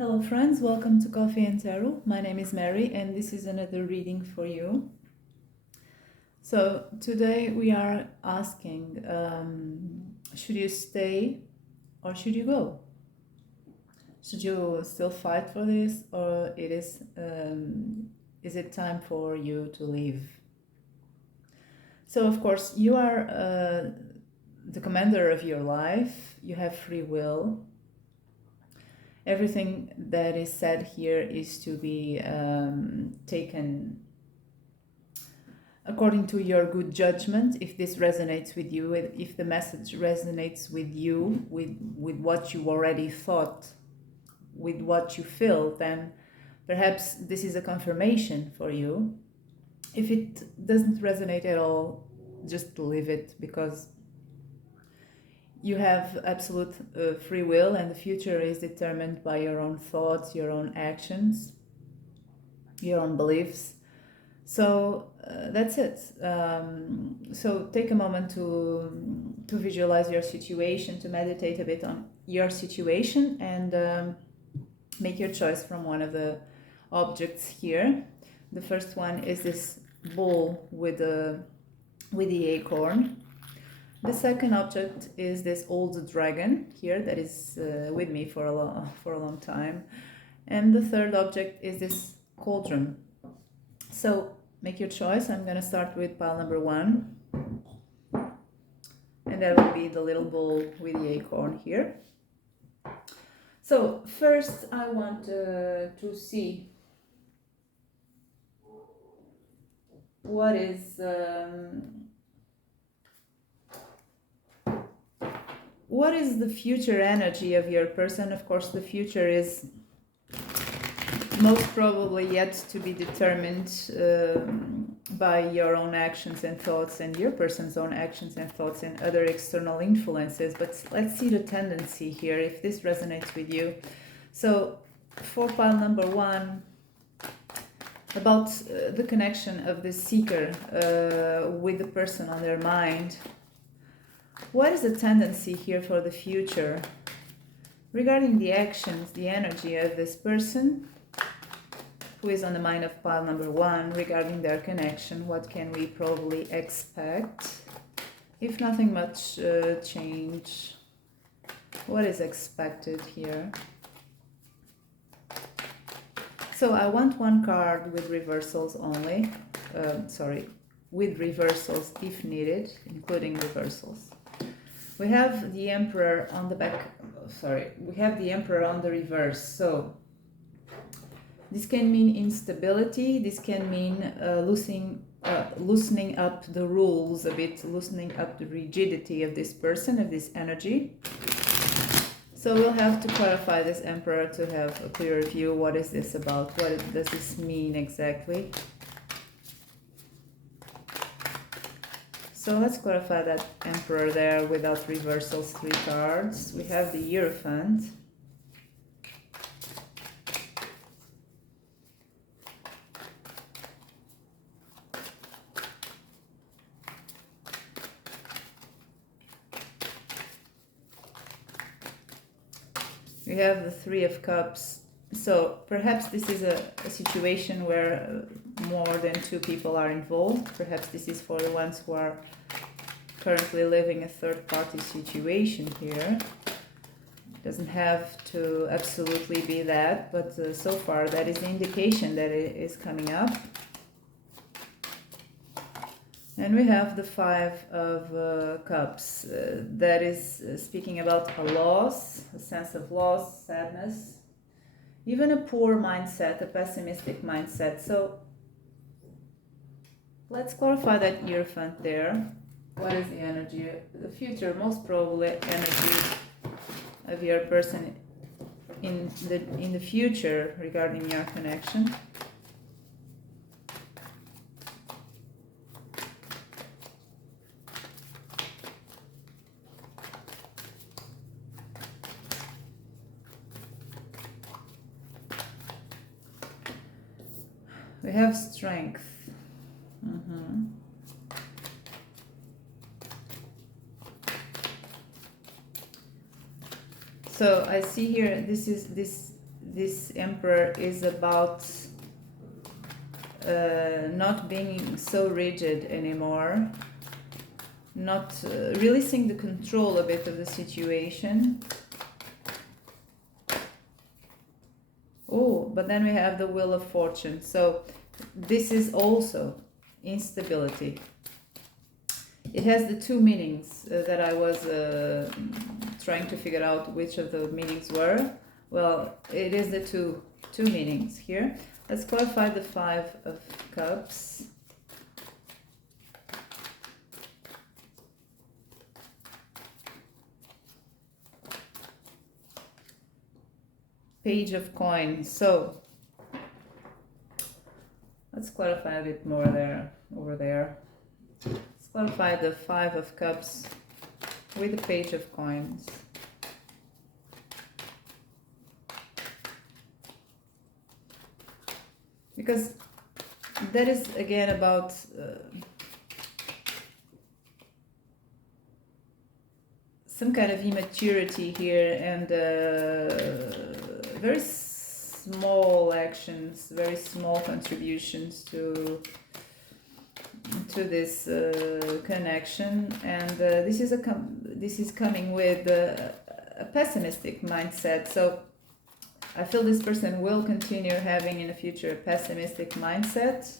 Hello friends, welcome to Coffee and Tarot. My name is Mary and this is another reading for you. So today we are asking, should you stay or should you go? Should you still fight for this, or is it time for you to leave? So of course you are the commander of your life, you have free will. Everything that is said here is to be taken according to your good judgment. If this resonates with you, if the message resonates with you, with what you already thought, with what you feel, then perhaps this is a confirmation for you. If it doesn't resonate at all, just leave it, because you have absolute free will, and the future is determined by your own thoughts, your own actions, your own beliefs. So that's it. So take a moment to visualize your situation, to meditate a bit on your situation, and make your choice from one of the objects here. The first one is this bowl with the acorn. The second object is this old dragon here that is with me for a long time. And the third object is this cauldron. So make your choice. I'm going to start with pile number 1. And that will be the little bowl with the acorn here. So first I want to see what is... what is the future energy of your person? Of course, the future is most probably yet to be determined by your own actions and thoughts, and your person's own actions and thoughts, and other external influences. But let's see the tendency here, if this resonates with you. So for pile number 1, about the connection of the seeker with the person on their mind. What is the tendency here for the future regarding the actions, the energy of this person who is on the mind of pile number 1, regarding their connection? What can we probably expect? If nothing much change, what is expected here? So I want one card with reversals only. With reversals if needed, including reversals. We have the Emperor on the back, we have the Emperor on the reverse. So this can mean instability, this can mean loosening up the rules a bit, loosening up the rigidity of this person, of this energy. So we'll have to clarify this Emperor to have a clearer view. What is this about? What does this mean exactly? So let's clarify that Emperor there without reversals, 3 cards. We have the Hierophant. We have the 3 of Cups. So perhaps this is a situation where more than 2 people are involved. Perhaps this is for the ones who are currently living a third-party situation here. It doesn't have to absolutely be that, but so far that is the indication that it is coming up. And we have the 5 of Cups. That is speaking about a loss, a sense of loss, sadness, even a poor mindset, a pessimistic mindset. So let's clarify that Hierophant there. What is the energy? The future, most probably energy of your person in the future regarding your connection. We have strength. So I see here, this this Emperor is about not being so rigid anymore, not releasing the control a bit of the situation. Oh, but then we have the Wheel of Fortune. So this is also instability. It has the two meanings that I was trying to figure out which of the meanings were. Well, it is the two meanings here. Let's clarify the Five of Cups. Page of Coins. So let's clarify a bit more there, over there. Let's clarify the Five of Cups with the Page of Coins. Because that is again about some kind of immaturity here, and very small actions, very small contributions to this connection, and this is coming with a pessimistic mindset. So I feel this person will continue having in the future a pessimistic mindset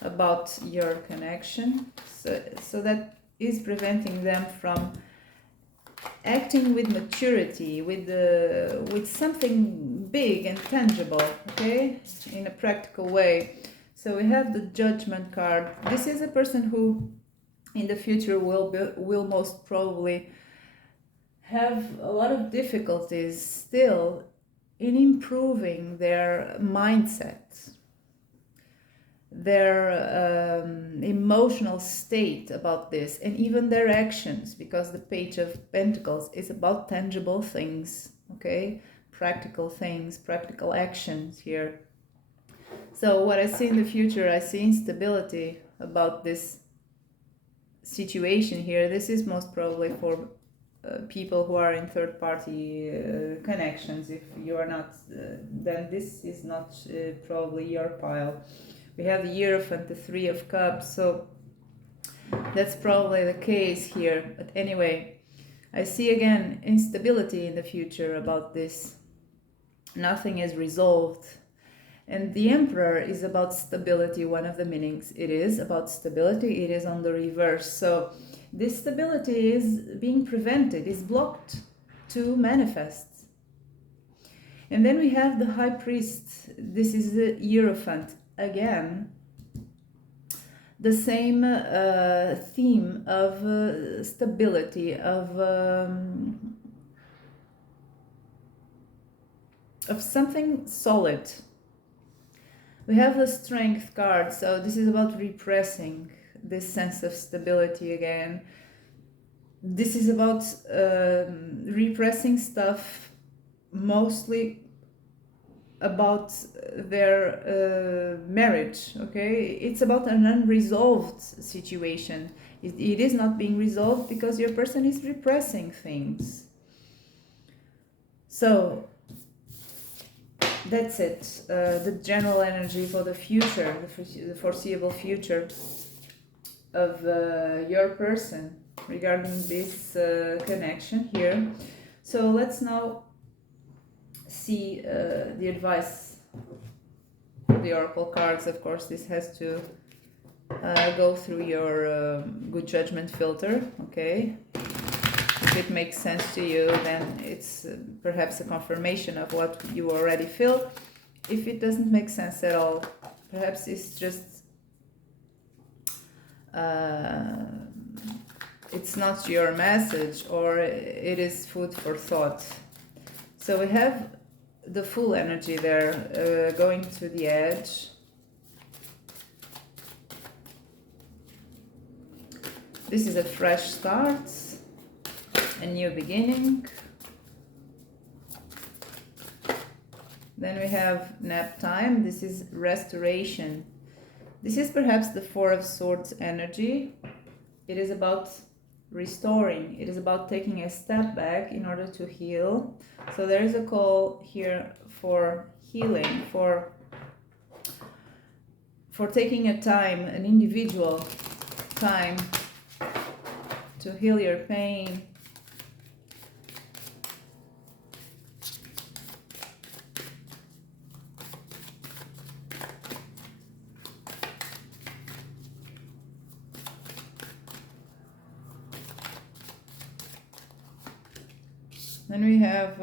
about your connection. So that is preventing them from acting with maturity, with something big and tangible, okay, in a practical way. So we have the Judgment card. This is a person who in the future will most probably have a lot of difficulties still in improving their mindset, their emotional state about this, and even their actions, because the Page of Pentacles is about tangible things, okay, practical things, practical actions here. So what I see in the future, I see instability about this situation here. This is most probably for people who are in third-party connections. If you are not, then this is not probably your pile. We have the Hierophant, the Three of Cups, so that's probably the case here. But anyway, I see again instability in the future about this. Nothing is resolved. And the Emperor is about stability, one of the meanings. It is about stability, it is on the reverse. So this stability is being prevented, is blocked to manifest. And then we have the High Priest. This is the Hierophant. Again, the same theme of stability, of something solid. We have the Strength card, so this is about repressing this sense of stability again. This is about repressing stuff, mostly about their marriage, okay? It's about an unresolved situation. It is not being resolved because your person is repressing things. So that's it, the general energy for the future, the foreseeable future of your person regarding this connection here. So let's now see the advice of the Oracle cards. Of course, this has to go through your good judgment filter, okay? If it makes sense to you, then it's perhaps a confirmation of what you already feel. If it doesn't make sense at all, perhaps it's just it's not your message, or it is food for thought. So we have the full energy there, going to the edge. This is a fresh start, a new beginning. Then we have nap time. This is restoration. This is perhaps the Four of Swords energy. It is about restoring. It is about taking a step back in order to heal. So there is a call here for healing, for taking a time, an individual time to heal your pain. Then we have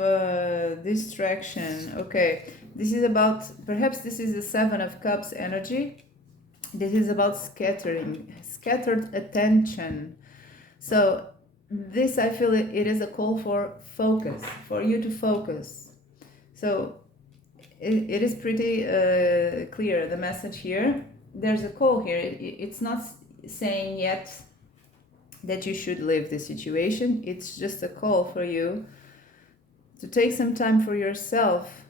distraction. Okay, this is about, perhaps this is the Seven of Cups energy. This is about scattered attention. So this, I feel it is a call for focus, for you to focus. So it is pretty clear, the message here. There's a call here. It's not saying yet that you should leave the situation. It's just a call for you to take some time for yourself.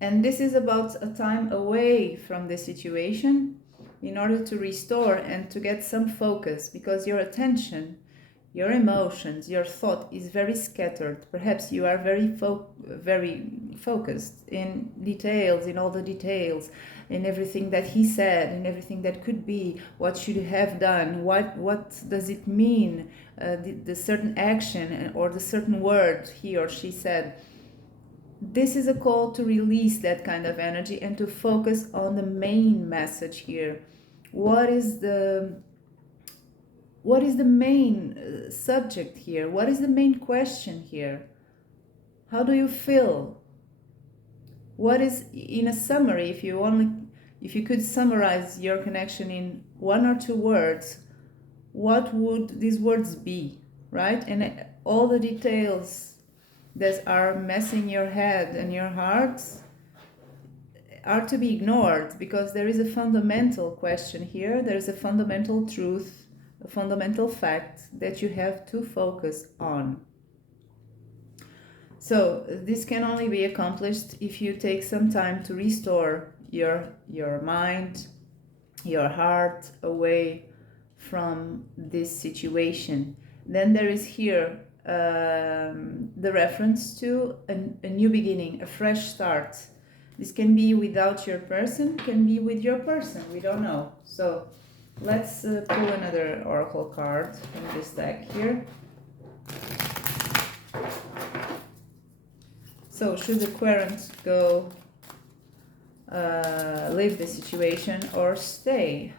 And this is about a time away from the situation in order to restore and to get some focus, because your attention, your emotions, your thought is very scattered. Perhaps you are very focused in details, in all the details, in everything that he said, in everything that could be, what should you have done, what does it mean, the certain action or the certain word he or she said. This is a call to release that kind of energy and to focus on the main message here. What is the main subject here? What is the main question here? How do you feel? What is, in a summary, if you could summarize your connection in one or two words, what would these words be, right? And all the details that are messing your head and your heart are to be ignored, because there is a fundamental question here. There is a fundamental truth, a fundamental fact that you have to focus on. So this can only be accomplished if you take some time to restore your mind, your heart away from this situation. Then there is here the reference to a new beginning, a fresh start. This can be without your person, can be with your person, we don't know. So let's pull another oracle card from this deck here. So should the querent go leave the situation or stay?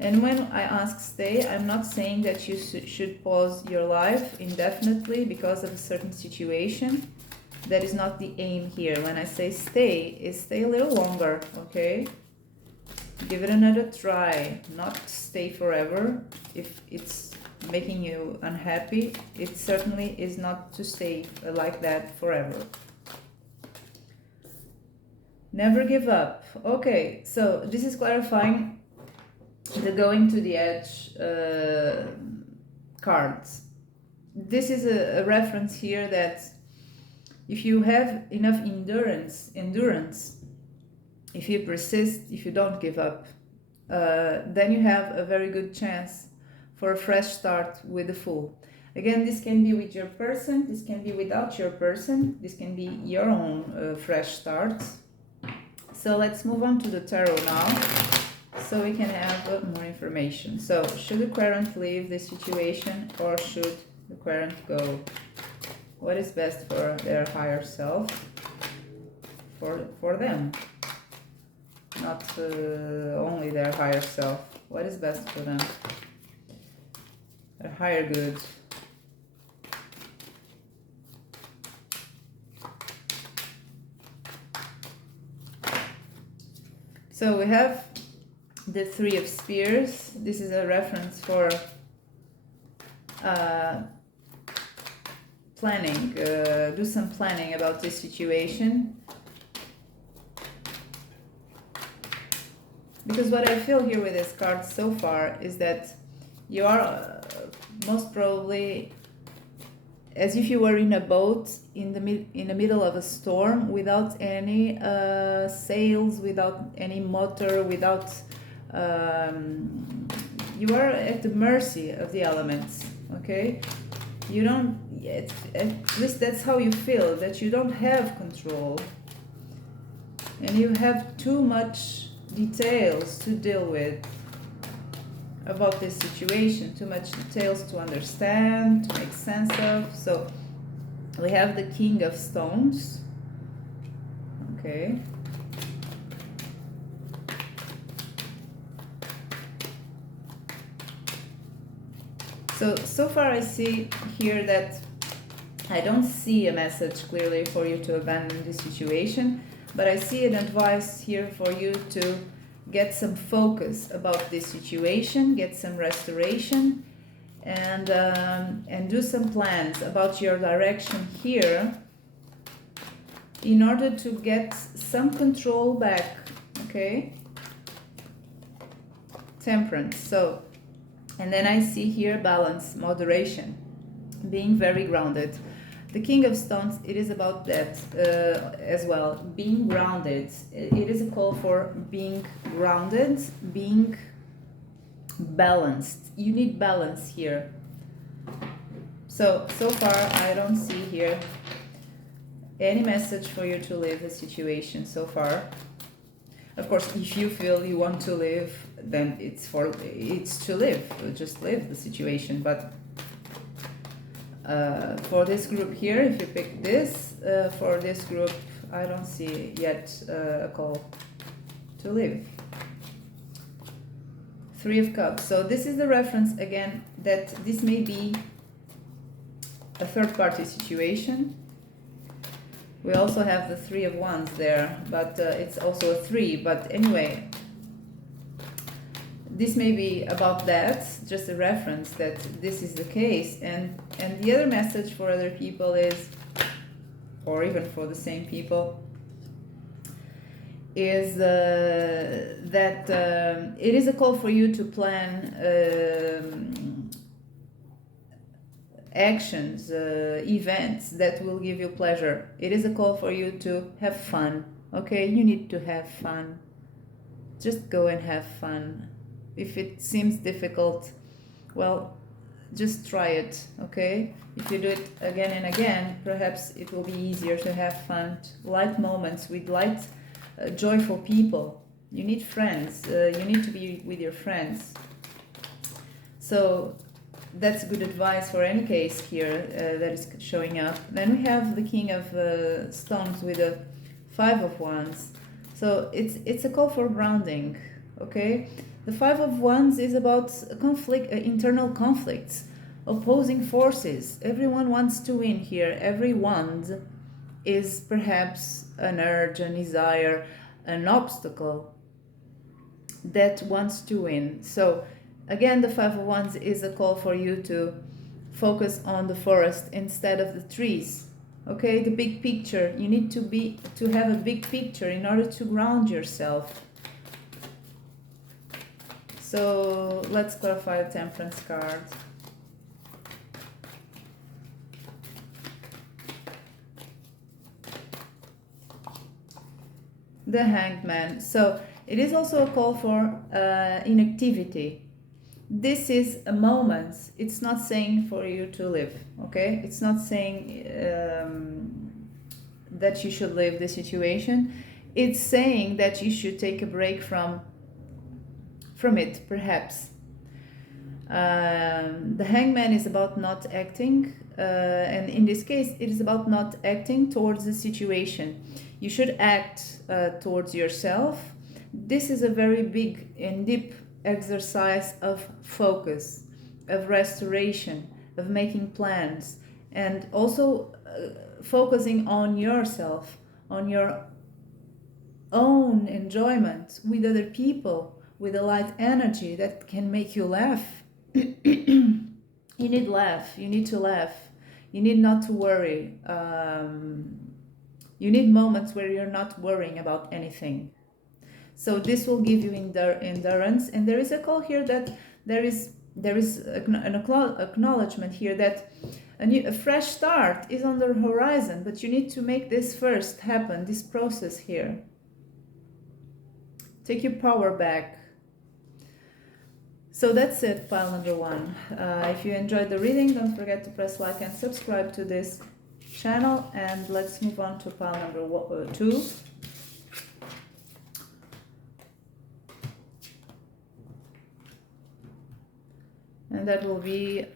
And when I ask stay, I'm not saying that you should pause your life indefinitely because of a certain situation. That is not the aim here. When I say stay, is stay a little longer, okay? Give it another try, not stay forever. If it's making you unhappy, it certainly is not to stay like that forever. Never give up. Okay, so this is clarifying the going to the edge cards. This is a reference here that if you have enough endurance, if you persist, if you don't give up, then you have a very good chance for a fresh start with the Fool. Again, this can be with your person, this can be without your person, this can be your own fresh start. So let's move on to the tarot now, so we can have more information. So, should the querent leave the situation or should the querent go? What is best for their higher self? For them. Not only their higher self. What is best for them? Their higher good. So we have the Three of Spears. This is a reference for planning. Do some planning about this situation. Because what I feel here with this card so far is that you are most probably as if you were in a boat in the middle of a storm without any sails, without any motor, without you are at the mercy of the elements, okay? You don't, at least that's how you feel, that you don't have control. And you have too much details to deal with about this situation, too much details to understand, to make sense of. So we have the King of Stones, okay? So far I see here that I don't see a message clearly for you to abandon this situation, but I see an advice here for you to get some focus about this situation, get some restoration, and do some plans about your direction here in order to get some control back, okay? Temperance. So, and then I see here balance, moderation, being very grounded. The King of Stones, it is about that as well, being grounded. It is a call for being grounded, being balanced. You need balance here. So far I don't see here any message for you to leave the situation so far. Of course, if you feel you want to live, then it's to live. Just live the situation. But for this group here, if you pick this, for this group, I don't see yet a call to live. Three of Cups. So this is the reference again that this may be a third-party situation. We also have the Three of Wands there, but it's also a 3. But anyway, this may be about that, just a reference that this is the case. And the other message for other people is, or even for the same people, is that it is a call for you to plan actions, events that will give you pleasure. It is a call for you to have fun, okay? You need to have fun. Just go and have fun. If it seems difficult, well, just try it, okay? If you do it again and again, perhaps it will be easier to have fun, light moments with light, joyful people. You need friends. You need to be with your friends. So that's good advice for any case here that is showing up. Then we have the King of Stones with a 5 of Wands. So it's a call for grounding, okay? The 5 of Wands is about conflict, internal conflicts, opposing forces. Everyone wants to win here. Every wand is perhaps an urge, a desire, an obstacle that wants to win. So again, the 5 of Wands is a call for you to focus on the forest instead of the trees. Okay, the big picture. You need to have a big picture in order to ground yourself. So let's clarify the Temperance card. The Hanged Man. So it is also a call for inactivity. This is a moment. It's not saying for you to live, okay? It's not saying that you should leave the situation. It's saying that you should take a break from it, perhaps. The Hangman is about not acting, and in this case, it is about not acting towards the situation. You should act towards yourself. This is a very big and deep exercise of focus, of restoration, of making plans, and also focusing on yourself, on your own enjoyment with other people, with a light energy that can make you laugh. You need to laugh, you need not to worry. You need moments where you're not worrying about anything. So this will give you endurance, and there is a call here that there is an acknowledgement here that a fresh start is on the horizon, but you need to make this first happen, this process here. Take your power back. So that's it, pile number one. If you enjoyed the reading, don't forget to press like and subscribe to this channel, and let's move on to pile number two. And that will be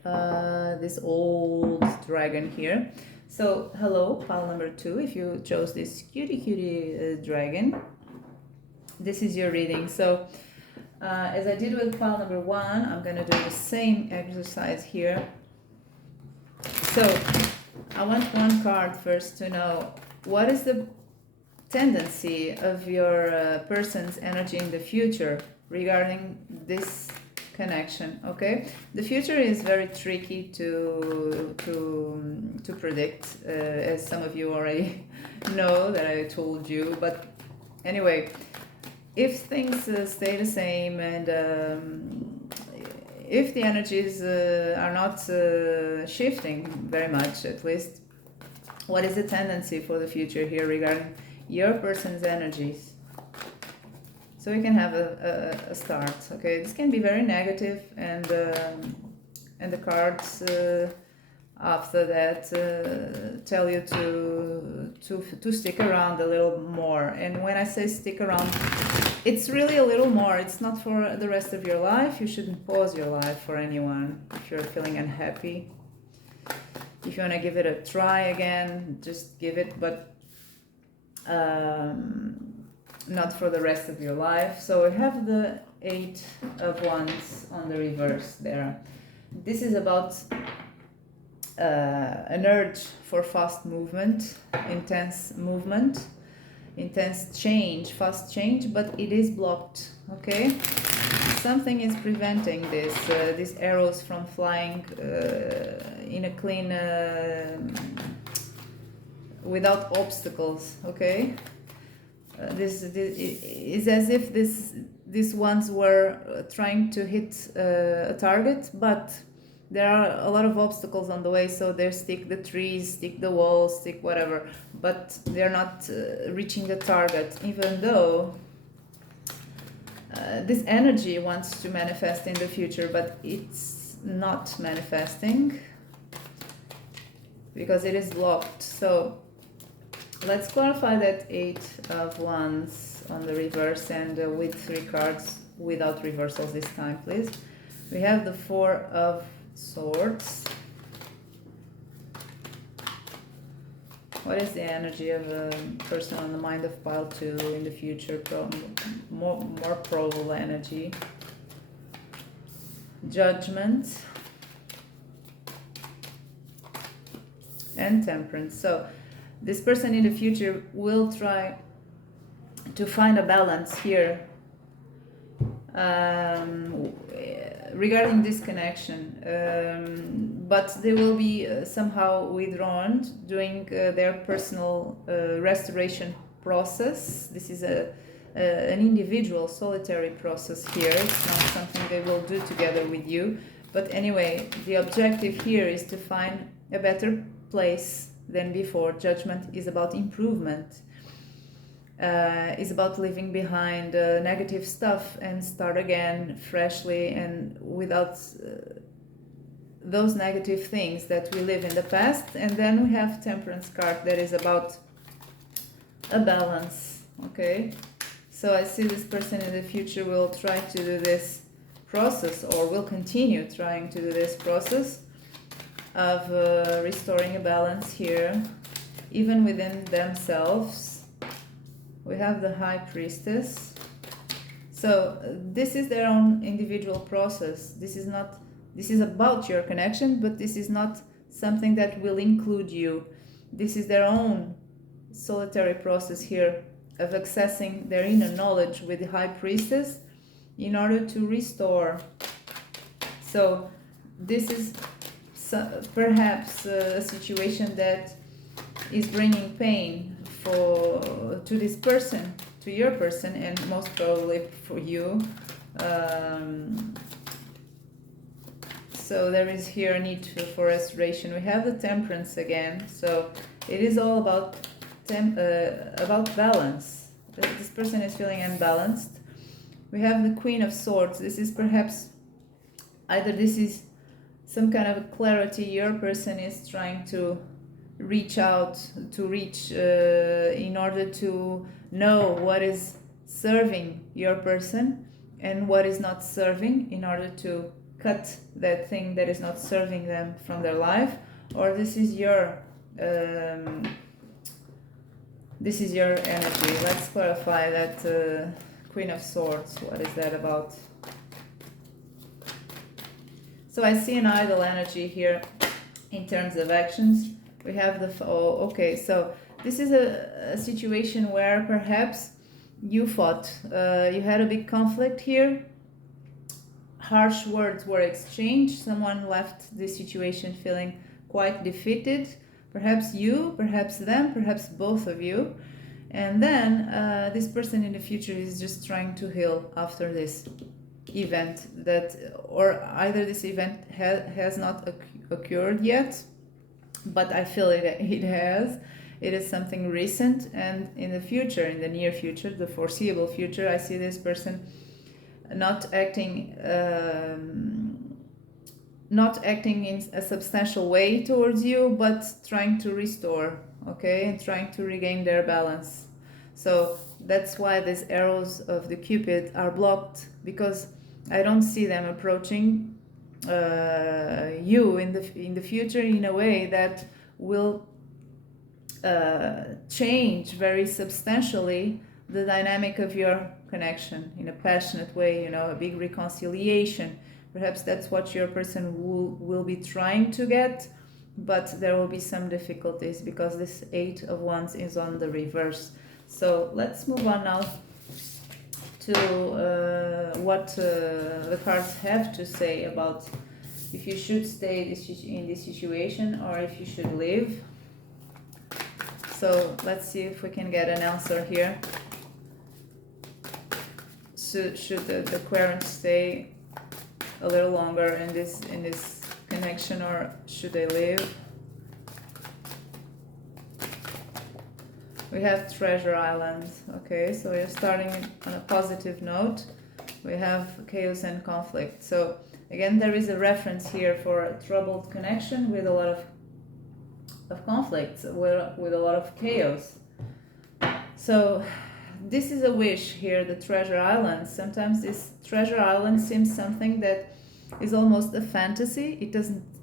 this old dragon here. So hello, pile number two, if you chose this cutie dragon, this is your reading. So as I did with pile number one, I'm going to do the same exercise here. So I want one card first to know what is the tendency of your person's energy in the future regarding this connection. Okay, the future is very tricky to predict, as some of you already know that I told you. But anyway, if things stay the same, and if the energies are not shifting very much, at least, what is the tendency for the future here regarding your person's energies? So we can have a start. Okay, this can be very negative, and the cards after that tell you to stick around a little more. And when I say stick around, it's really a little more. It's not for the rest of your life. You shouldn't pause your life for anyone if you're feeling unhappy. If you want to give it a try again, just give it, but not for the rest of your life. So we have the 8 of Wands on the reverse there. This is about an urge for fast movement, intense change, fast change, but it is blocked. Okay, something is preventing this these arrows from flying in a clean, without obstacles. Okay. This is as if these ones were trying to hit a target, but there are a lot of obstacles on the way. So they stick the trees, stick the walls, stick whatever, but they're not reaching the target, even though this energy wants to manifest in the future, but it's not manifesting because it is blocked. So let's clarify that 8 of Wands on the reverse, and with 3 cards without reversals this time, please. We have the 4 of Swords. What is the energy of a person on the mind of pile 2 in the future? More probable energy. Judgment. And Temperance. So this person in the future will try to find a balance here regarding this connection, but they will be somehow withdrawn during their personal restoration process. This is an individual, solitary process here. It's not something they will do together with you. But anyway, the objective here is to find a better place than before. Judgment is about improvement, is about leaving behind negative stuff and start again freshly and without those negative things that we live in the past. And then we have Temperance card that is about a balance. Okay, so I see this person in the future will try to do this process, or will continue trying to do this process of restoring a balance here, even within themselves. We have the High Priestess. So this is their own individual process. This is about your connection, but this is not something that will include you. This is their own solitary process here of accessing their inner knowledge with the High Priestess in order to restore. So this is perhaps a situation that is bringing pain to this person, to your person, and most probably for you. So there is here a need for restoration. We have the Temperance again. So it is all about balance. This person is feeling unbalanced. We have the Queen of Swords. This is perhaps Either this is some kind of clarity your person is trying to reach out to reach in order to know what is serving your person and what is not serving, in order to cut that thing that is not serving them from their life. Or this is your energy. Let's clarify that Queen of Swords. What is that about? So I see an idle energy here in terms of actions. We have the... Oh, okay, so this is a situation where perhaps you fought. You had a big conflict here. Harsh words were exchanged. Someone left this situation feeling quite defeated. Perhaps you, perhaps them, perhaps both of you. And then this person in the future is just trying to heal after this event, that, or either this event has not occurred yet, but I feel it has. It is something recent, and in the future, in the near future, the foreseeable future, I see this person not acting in a substantial way towards you, but trying to restore, okay, and trying to regain their balance. So that's why these arrows of the Cupid are blocked, because I don't see them approaching you in the future in a way that will change very substantially the dynamic of your connection in a passionate way, a big reconciliation. Perhaps that's what your person will be trying to get, but there will be some difficulties because this 8 of Wands is on the reverse. So let's move on now to what the cards have to say about if you should stay in this situation or if you should leave. So let's see if we can get an answer here. Should the Aquarians stay a little longer in this connection, or should they leave? We have Treasure Island. Okay, so we're starting on a positive note. We have chaos and conflict. So again, there is a reference here for a troubled connection with a lot of conflicts, with a lot of chaos. So this is a wish here, the Treasure Island. Sometimes this Treasure Island seems something that is almost a fantasy.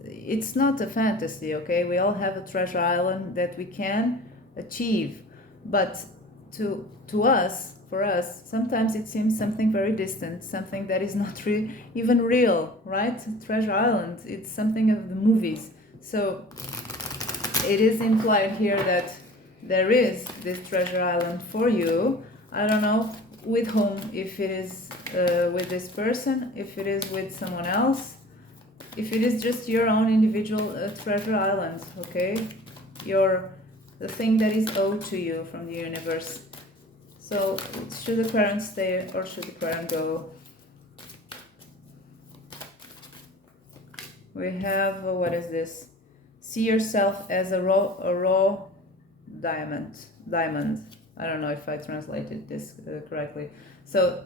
It's not a fantasy, okay? We all have a treasure island that we can achieve, but to us, for us, sometimes it seems something very distant, something that is not even real, right? Treasure Island, it's something of the movies. So it is implied here that there is this treasure island for you. I don't know with whom, if it is with this person, if it is with someone else, if it is just your own individual treasure island, okay? The thing that is owed to you from the universe. So should the Aquarian stay or should the Aquarian go? We have, what is this? See yourself as a raw diamond. I don't know if I translated this correctly. So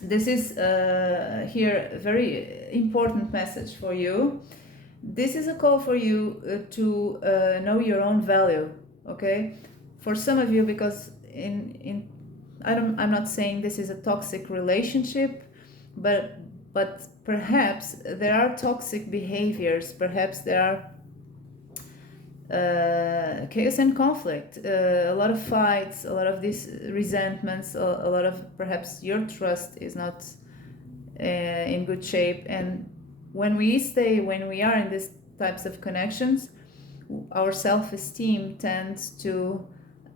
this is here a very important message for you. This is a call for you to know your own value, okay? For some of you, because I'm not saying this is a toxic relationship, but perhaps there are toxic behaviors, perhaps there are chaos and conflict, a lot of fights, a lot of these resentments, a lot of perhaps your trust is not in good shape. And when we are in these types of connections, our self-esteem tends to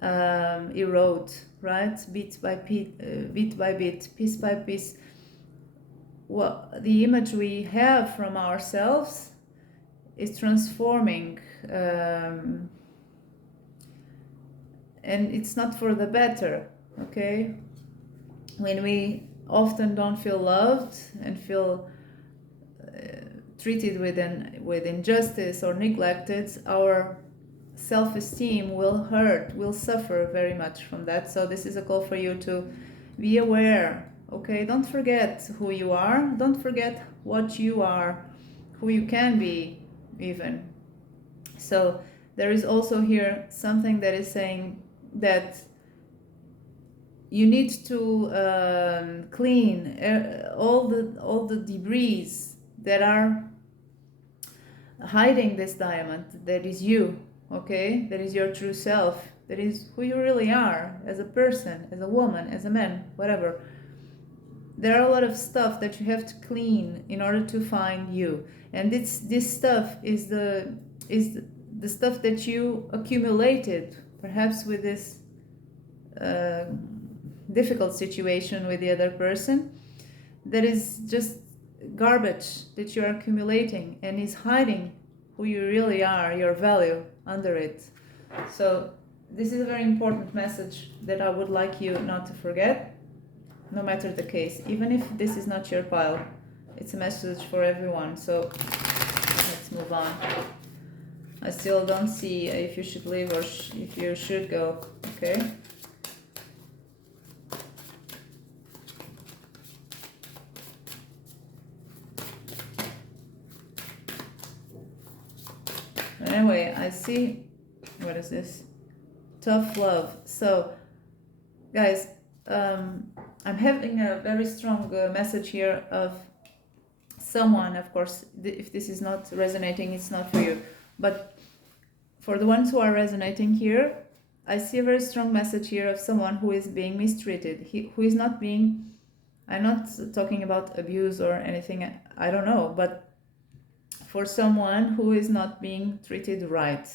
erode, right? Bit by bit, piece by piece. Well, the image we have from ourselves is transforming, and it's not for the better, okay? When we often don't feel loved and feel treated with injustice or neglected, our self-esteem will suffer very much from that. So this is a call for you to be aware okay? Don't forget who you are. Don't forget what you are, who you can be, even. So there is also here something that is saying that you need to clean all the debris that are hiding this diamond. That is you, okay? That is your true self. That is who you really are as a person, as a woman, as a man, whatever. There are a lot of stuff that you have to clean in order to find you, and this stuff is the stuff that you accumulated, perhaps with this difficult situation with the other person, that is just garbage that you are accumulating and is hiding who you really are, your value under it. So this is a very important message that I would like you not to forget, no matter the case. Even if this is not your pile, it's a message for everyone. So let's move on. I still don't see if you should leave or if you should go, okay? Anyway, I see, what is this? Tough love. So, guys, I'm having a very strong message here of someone. Of course, if this is not resonating, it's not for you. But for the ones who are resonating here, I see a very strong message here of someone who is being mistreated. Who is not being, I'm not talking about abuse or anything, I don't know, but for someone who is not being treated right.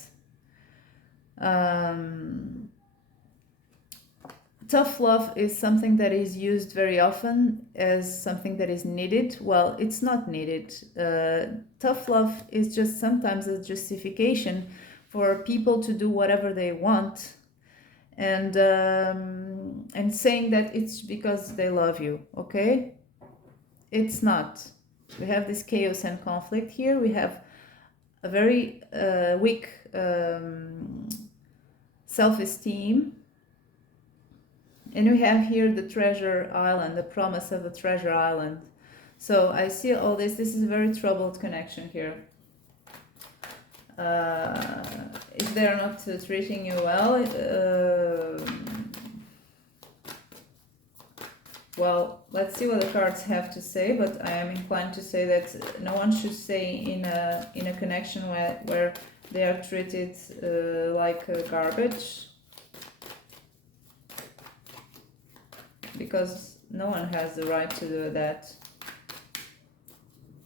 Tough love is something that is used very often as something that is needed. Well, it's not needed. Tough love is just sometimes a justification for people to do whatever they want, and saying that it's because they love you, okay? It's not. We have this chaos and conflict here. We have a very weak self-esteem. And we have here the treasure island, the promise of a treasure island. So I see all this. This is a very troubled connection here. If they're not treating you well, well, let's see what the cards have to say, but I am inclined to say that no one should stay in a connection where they are treated like garbage, because no one has the right to do that.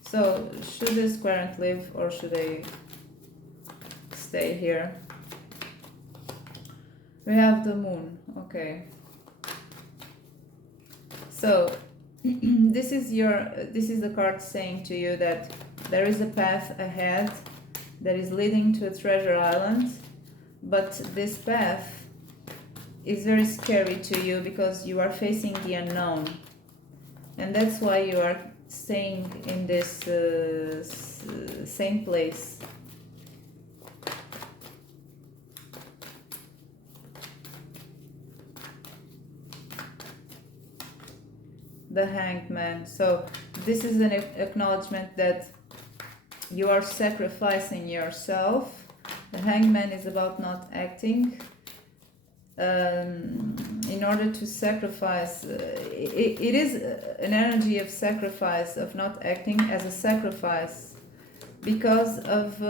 So should this square live, or should they stay here? We have the moon, okay. So this is the card saying to you that there is a path ahead that is leading to a treasure island, but this path is very scary to you because you are facing the unknown, and that's why you are staying in this same place. The Hanged Man. So this is an acknowledgement that you are sacrificing yourself. The Hanged Man is about not acting. In order to sacrifice, it is an energy of sacrifice, of not acting as a sacrifice, because of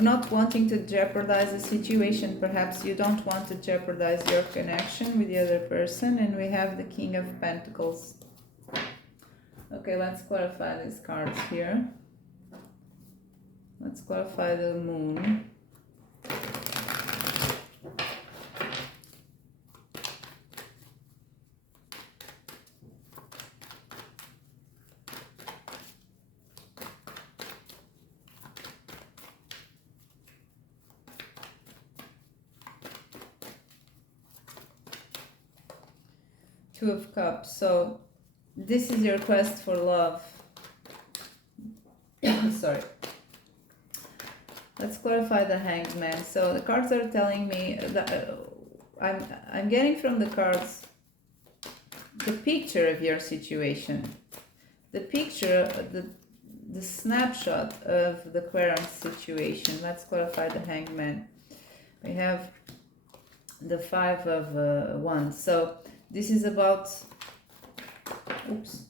not wanting to jeopardize a situation. Perhaps you don't want to jeopardize your connection with the other person. And we have the King of Pentacles. Okay, let's clarify these cards here. Let's clarify the Moon. Two of Cups. So this is your quest for love. Sorry. Let's clarify the Hanged Man. So the cards are telling me that I'm getting from the cards the picture of your situation, the picture, the snapshot of the current situation. Let's clarify the Hangman. We have the Five of Wands. So this is about, oops,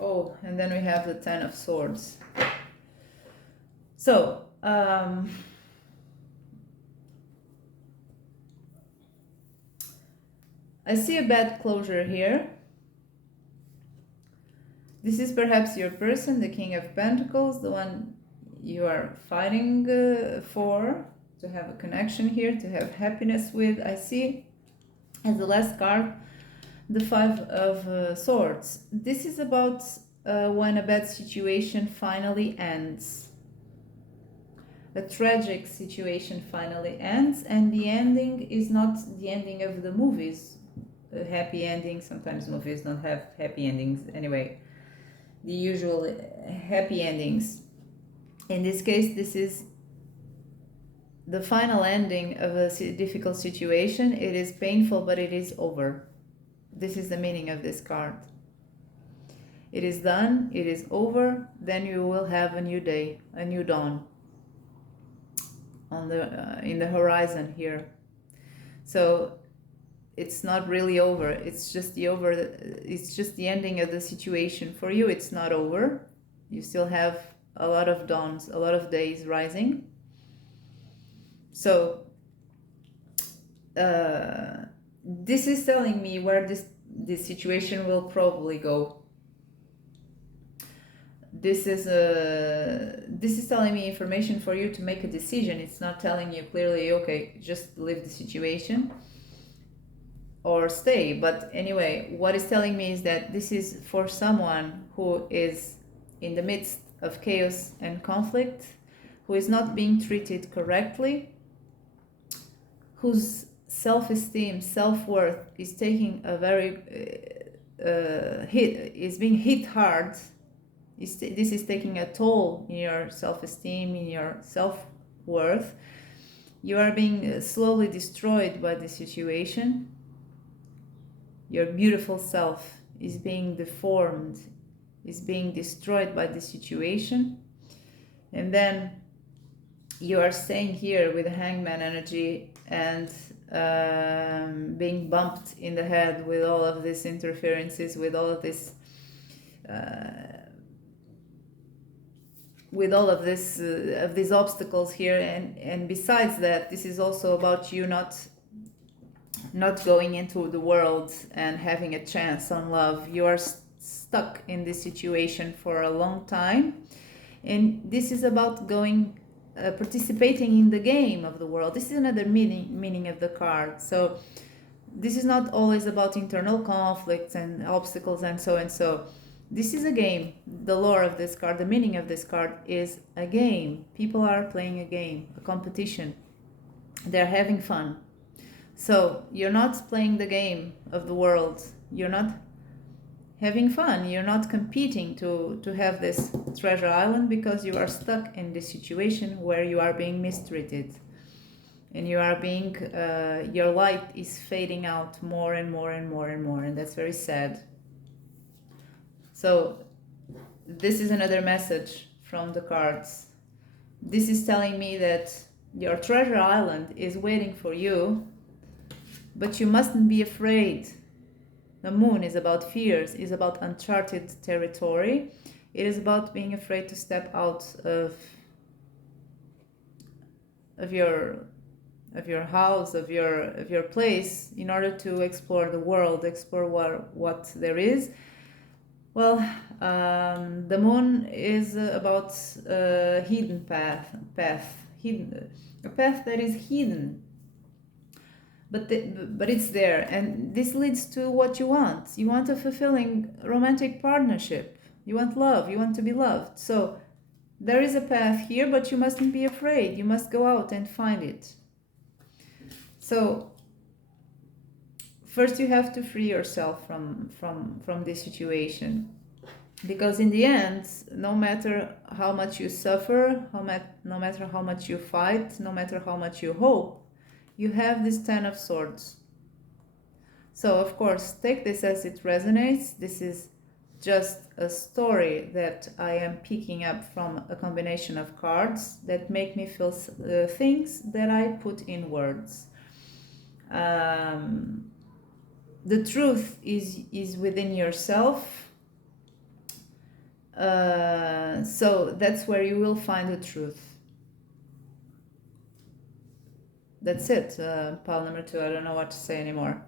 oh, and then we have the Ten of Swords. So I see a bad closure here. This is perhaps your person, the King of Pentacles, the one you are fighting for, to have a connection here, to have happiness with. I see as the last card the Five of Swords. This is about when a bad situation finally ends. A tragic situation finally ends, and the ending is not the ending of the movies. A happy ending. Sometimes movies don't have happy endings. Anyway, the usual happy endings. In this case, this is the final ending of a difficult situation. It is painful, but it is over. This is the meaning of this card. It is done, it is over, then you will have a new day, a new dawn on the in the horizon here. So it's not really over, it's just the ending of the situation. For you, it's not over. You still have a lot of dawns, a lot of days rising. So this is telling me where this situation will probably go. This is telling me information for you to make a decision. It's not telling you clearly, okay, just leave the situation or stay. But anyway, what it's telling me is that this is for someone who is in the midst of chaos and conflict, who is not being treated correctly, whose self-esteem, self-worth is taking a very is being hit hard. This is taking a toll in your self-esteem, in your self-worth. You are being slowly destroyed by the situation. Your beautiful self is being deformed, is being destroyed by the situation. And then you are staying here with the Hangman energy and being bumped in the head with all of these interferences, with all of this of these obstacles here. And besides that, this is also about you not going into the world and having a chance on love. You are stuck in this situation for a long time, and this is about going participating in the game of the world. This is another meaning of the card. So this is not always about internal conflicts and obstacles and so and so. This is a game. The lore of this card, the meaning of this card is a game. People are playing a game, a competition. They're having fun. So you're not playing the game of the world. You're not having fun. You're not competing to have this treasure island, because you are stuck in this situation where you are being mistreated. And you are being, your light is fading out more and more and more and more. And that's very sad. So this is another message from the cards. This is telling me that your treasure island is waiting for you, but you mustn't be afraid. The moon is about fears, is about uncharted territory. It is about being afraid to step out of your house, of your place, in order to explore the world, explore what there is. Well, the moon is about a hidden path, a path that is hidden, but it's there, and this leads to what you want. You want a fulfilling romantic partnership. You want love. You want to be loved. So there is a path here, but you mustn't be afraid. You must go out and find it. So first you have to free yourself from this situation, because in the end, no matter how much you suffer, no matter how much you fight, no matter how much you hope, you have this Ten of Swords. So of course, take this as it resonates. This is just a story that I am picking up from a combination of cards that make me feel things that I put in words. The truth is within yourself. So that's where you will find the truth. That's it. Pile number 2. I don't know what to say anymore.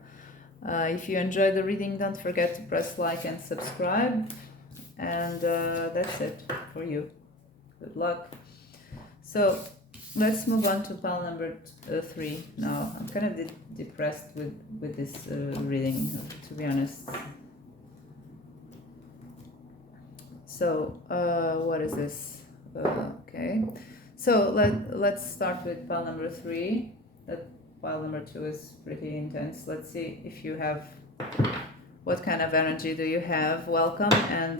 If you enjoyed the reading, don't forget to press like and subscribe. And that's it for you. Good luck. So let's move on to pile number 3 now. I'm kind of depressed with this reading, to be honest. So what is this? Okay. So let's start with pile number 3. That pile number 2 is pretty intense. Let's see if you have, what kind of energy do you have? Welcome. And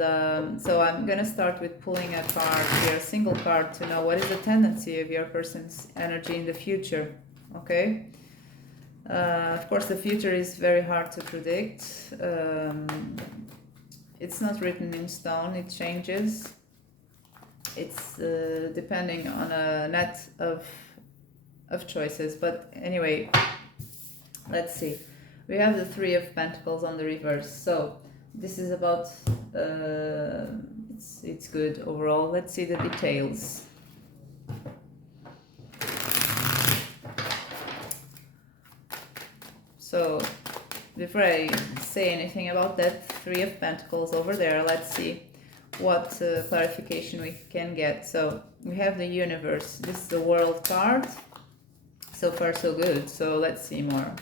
so I'm gonna start with pulling a card here, a single card, to know what is the tendency of your person's energy in the future. Okay. Of course, the future is very hard to predict. It's not written in stone. It changes. It's depending on a net of choices. But anyway, let's see. We have the 3 of Pentacles on the reverse. So this is about, it's good overall. Let's see the details. So before I say anything about that 3 of Pentacles over there, let's see what clarification we can get. So we have the universe. This is the world card. So far so good. So let's see more.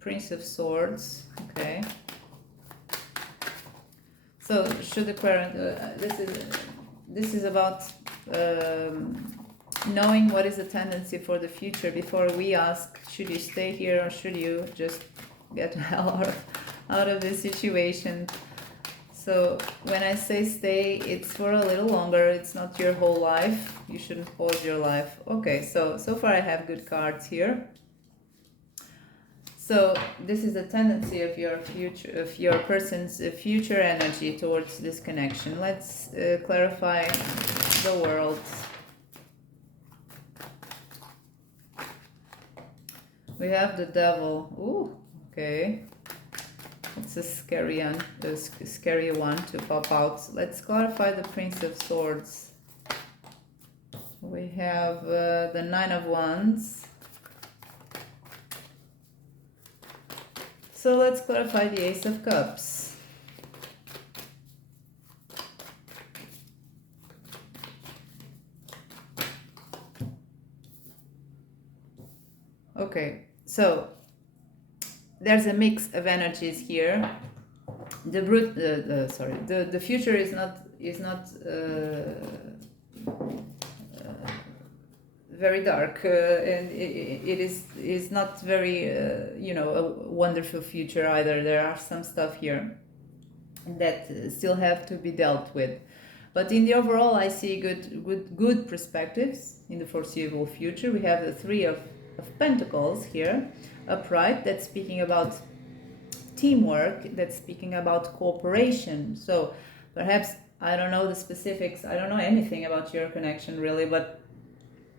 Prince of Swords. Okay. So should the current this is about knowing what is the tendency for the future before we ask, should you stay here or should you just get the hell out of this situation. So when I say stay, it's for a little longer. It's not your whole life. You shouldn't pause your life. Okay, so far I have good cards here. So this is a tendency of your future, of your person's future energy towards this connection. Let's clarify the world. We have the devil. Ooh, okay. It's a scary one to pop out. Let's clarify the Prince of Swords. We have the 9 of Wands. So let's clarify the Ace of Cups. Okay, so there's a mix of energies here. The future is not very dark, and it is not very a wonderful future either. There are some stuff here that still have to be dealt with, but in the overall I see good perspectives in the foreseeable future. We have the 3 of Pentacles here upright. That's speaking about teamwork, that's speaking about cooperation. So perhaps, I don't know the specifics, I don't know anything about your connection really, but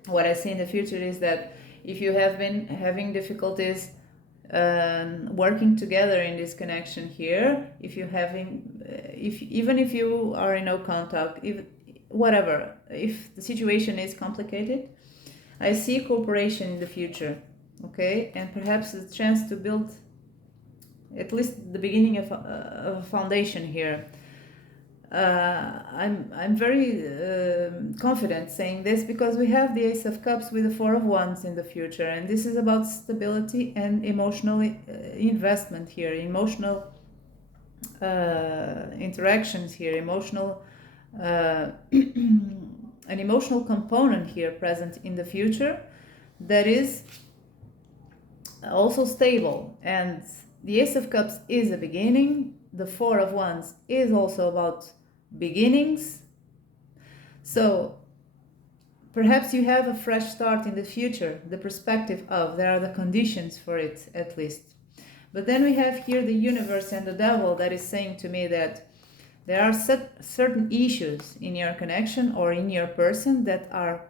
what I see in the future is that if you have been having difficulties working together in this connection here, if you even if you are in no contact, if the situation is complicated, I see cooperation in the future. Okay, and perhaps a chance to build at least the beginning of a foundation here. I'm very confident saying this because we have the Ace of Cups with the 4 of Wands in the future, and this is about stability and emotional investment here, emotional interactions here, emotional an emotional component here present in the future that is also stable. And the Ace of Cups is a beginning. The 4 of Wands is also about beginnings. So perhaps you have a fresh start in the future, the perspective of, there are the conditions for it at least. But then we have here the universe and the devil that is saying to me that there are certain issues in your connection or in your person that are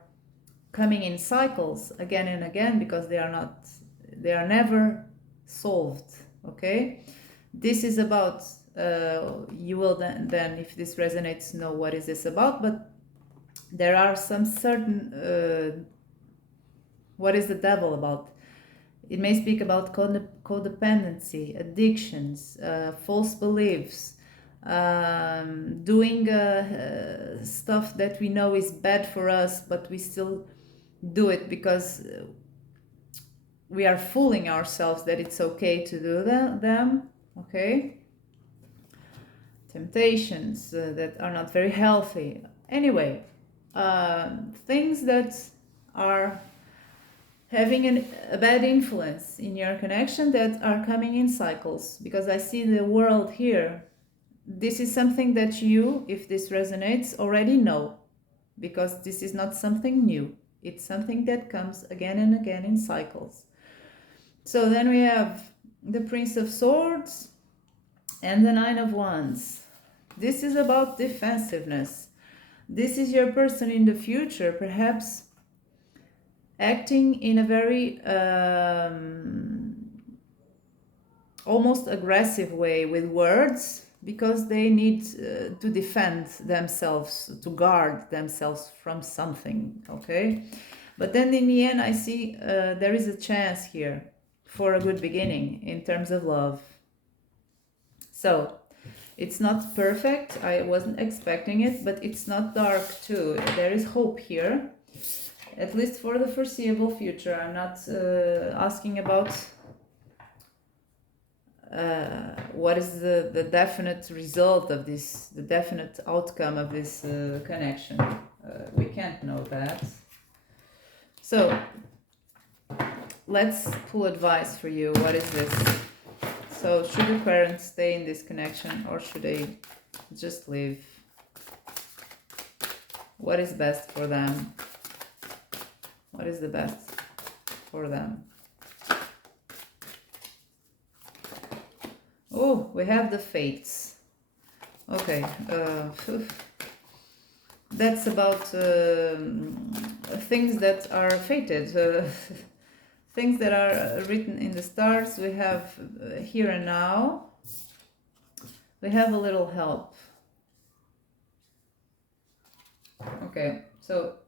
coming in cycles again and again because they are never solved. Okay, this is about you will then if this resonates, know what is this about. But there are some certain what is the devil about? It may speak about codependency, addictions, false beliefs, doing stuff that we know is bad for us, but we still do it because we are fooling ourselves that it's okay to do them. Okay, temptations that are not very healthy. Anyway, things that are having a bad influence in your connection that are coming in cycles, because I see the world here. This is something that you, if this resonates, already know, because this is not something new. It's something that comes again and again in cycles. So then we have the Prince of Swords and the Nine of Wands. This is about defensiveness. This is your person in the future, perhaps acting in a very almost aggressive way with words, because they need to defend themselves, to guard themselves from something. Okay, but then in the end I see there is a chance here for a good beginning in terms of love. So it's not perfect, I wasn't expecting it, but it's not dark too. There is hope here, at least for the foreseeable future. I'm not asking about what is the definite result of this, the definite outcome of this connection. We can't know that. So let's pull advice for you. What is this? So should your parents stay in this connection, or should they just leave? What is best for them? What is the best for them? Oh, we have the fates. Okay, that's about things that are fated, things that are written in the stars. We have here and now. We have a little help. Okay, so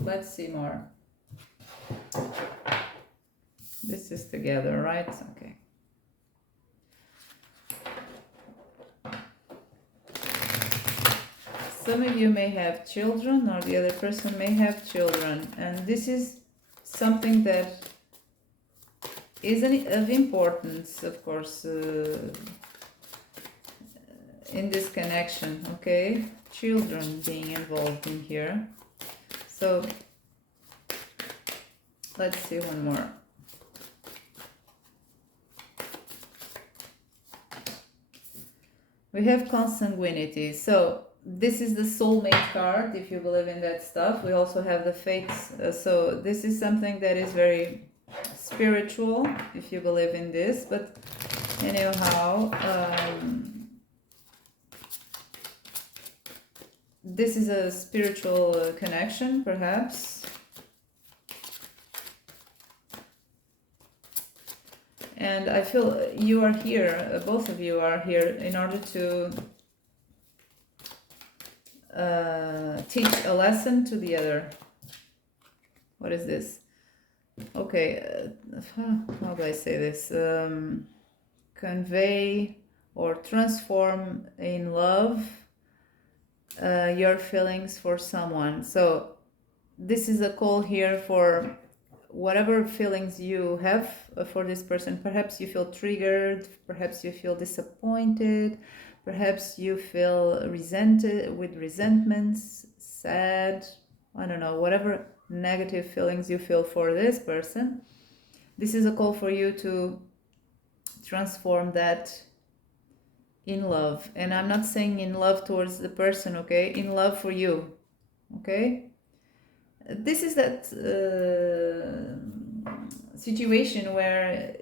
let's see more. This is together, right? Okay. Some of you may have children, or the other person may have children, and this is something that is of importance, of course, in this connection. Okay, children being involved in here. So let's see one more. We have consanguinity. So this is the soulmate card, if you believe in that stuff. We also have the fates. So this is something that is very spiritual, if you believe in this. But anyhow, this is a spiritual connection, perhaps. And I feel you are here, both of you are here in order to teach a lesson to the other. What is this? Okay, how do I say this? Convey or transform in love your feelings for someone. So this is a call here for whatever feelings you have for this person. Perhaps you feel triggered, perhaps you feel disappointed, perhaps you feel resented, with resentments, sad, I don't know, whatever negative feelings you feel for this person. This is a call for you to transform that in love. And I'm not saying in love towards the person, okay? In love for you. Okay, this is that situation where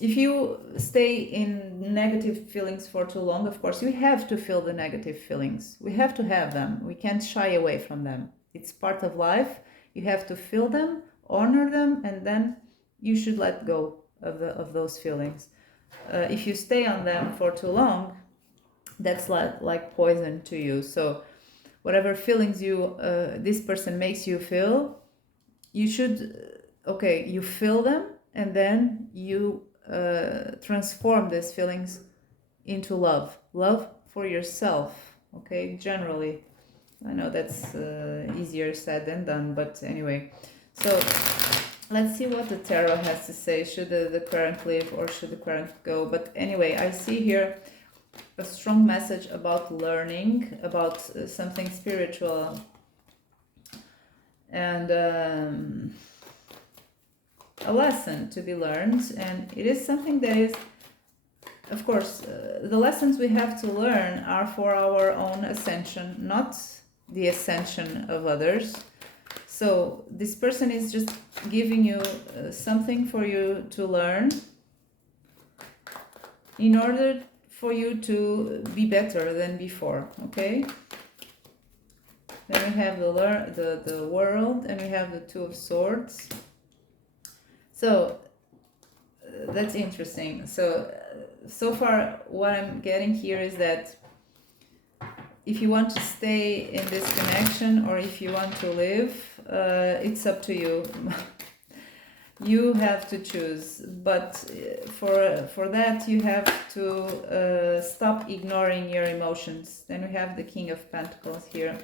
if you stay in negative feelings for too long, of course, we have to feel the negative feelings. We have to have them. We can't shy away from them. It's part of life. You have to feel them, honor them, and then you should let go of those feelings. If you stay on them for too long, that's like poison to you. So whatever feelings you this person makes you feel, you should you feel them, and then you transform these feelings into love for yourself. Okay, generally, I know that's easier said than done, but anyway, so let's see what the tarot has to say. Should the current live or should the current go? But anyway, I see here a strong message about learning, about something spiritual, and a lesson to be learned. And it is something that is, of course, the lessons we have to learn are for our own ascension, not the ascension of others. So this person is just giving you something for you to learn in order for you to be better than before. Okay, then we have the world, and we have the Two of Swords. So that's interesting. So far what I'm getting here is that if you want to stay in this connection or if you want to live, it's up to you. You have to choose, but for that you have to stop ignoring your emotions. Then we have the King of Pentacles here.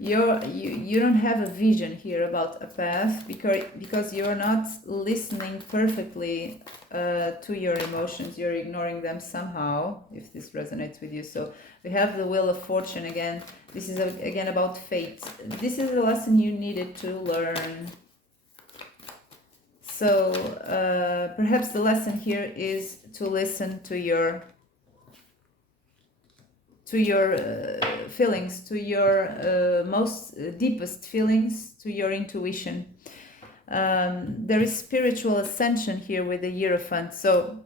You don't have a vision here about a path because you're not listening perfectly to your emotions. You're ignoring them somehow, if this resonates with you. So we have the Wheel of Fortune again. This is again about fate. This is a lesson you needed to learn. So perhaps the lesson here is to listen to your feelings, to your most deepest feelings, to your intuition. There is spiritual ascension here with the Hierophant. So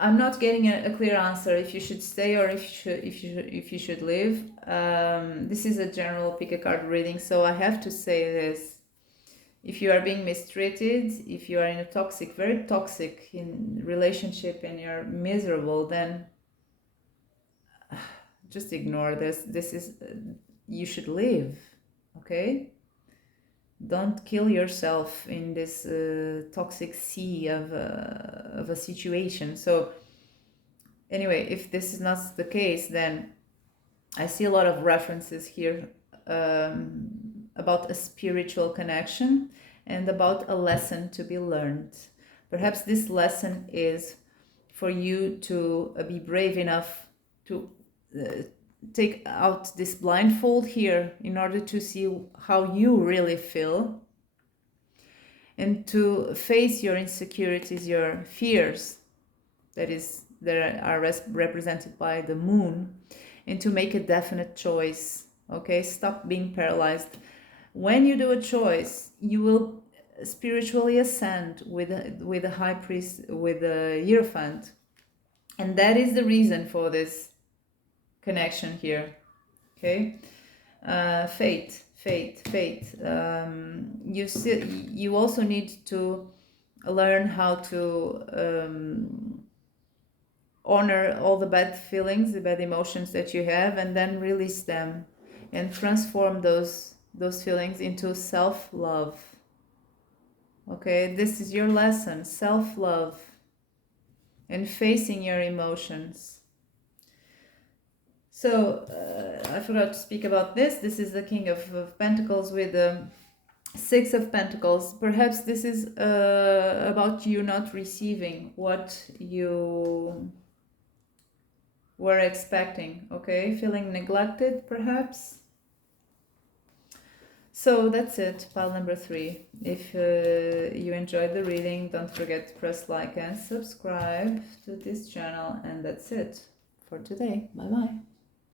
I'm not getting a clear answer if you should stay or if you should leave. This is a general pick a card reading, so I have to say this. If you are being mistreated, if you are in a toxic, very toxic in relationship and you're miserable, then just ignore this. This is, you should leave, okay? Don't kill yourself in this toxic sea of a situation. So anyway, if this is not the case, then I see a lot of references here about a spiritual connection and about a lesson to be learned. Perhaps this lesson is for you to be brave enough to take out this blindfold here in order to see how you really feel and to face your insecurities, your fears that are represented by the moon, and to make a definite choice. Okay, stop being paralyzed. When you do a choice, you will spiritually ascend with the High Priest, with the Hierophant, and that is the reason for this connection here. Okay, fate. You also need to learn how to honor all the bad feelings, the bad emotions that you have, and then release them and transform those feelings into self-love. Okay, this is your lesson, self-love and facing your emotions. So I forgot to speak about this. This is the King of Pentacles with the Six of Pentacles. Perhaps this is about you not receiving what you were expecting, okay? Feeling neglected, perhaps. So that's it, pile number 3. If you enjoyed the reading, don't forget to press like and subscribe to this channel. And that's it for today. Bye bye.